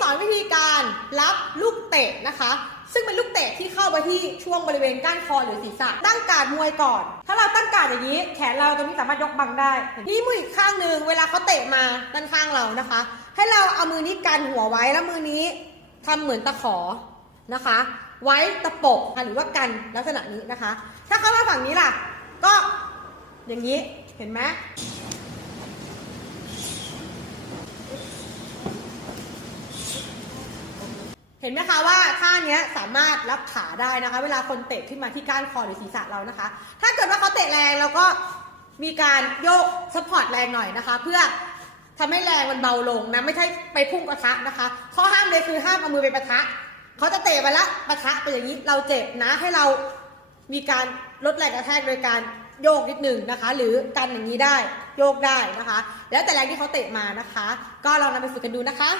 สอนวิธีการรับลูกเตะนะคะ ซึ่งเป็นลูกเตะที่เข้าไปที่ช่วงบริเวณก้านคอหรือศีรษะตั้งการมวยก่อน ถ้าเราตั้งการอย่างนี้ แขนเราตรงนี้สามารถยกบังได้ นี่มืออีกข้างหนึ่งเวลาเขาเตะมาด้านข้างเรานะคะ ให้เราเอามือนี้กันหัวไว้แล้วมือนี้ทำเหมือนตะขอนะคะ ไว้ตะปบหรือว่ากันลักษณะนี้นะคะ ถ้าเข้ามาฝั่งนี้ล่ะ ก็อย่างนี้เห็นไหม เห็นไหมคะว่าท่าเนี้ยสามารถรับขาได้นะคะ เวลาคนเตะขึ้นมาที่ก้านคอหรือศีรษะเรานะคะ ถ้าเกิดว่าเขาเตะแรงเราก็มีการโยกสปอร์ตแรงหน่อยนะคะ เพื่อทำให้แรงมันเบาลงนะไม่ใช่ไปพุ่งกระทะนะคะ ข้อห้ามเลยคือห้ามเอามือไปปะทะเขาจะเตะไปแล้วปะทะไปอย่างนี้เราเจ็บนะให้เรามีการลดแรงกระแทกโดยการโยกนิดหนึ่งนะคะ หรือกันอย่างนี้ได้โยกได้นะคะ แล้วแต่แรงที่เขาเตะมานะคะ ก็ลองนำไปฝึกกันดูนะคะ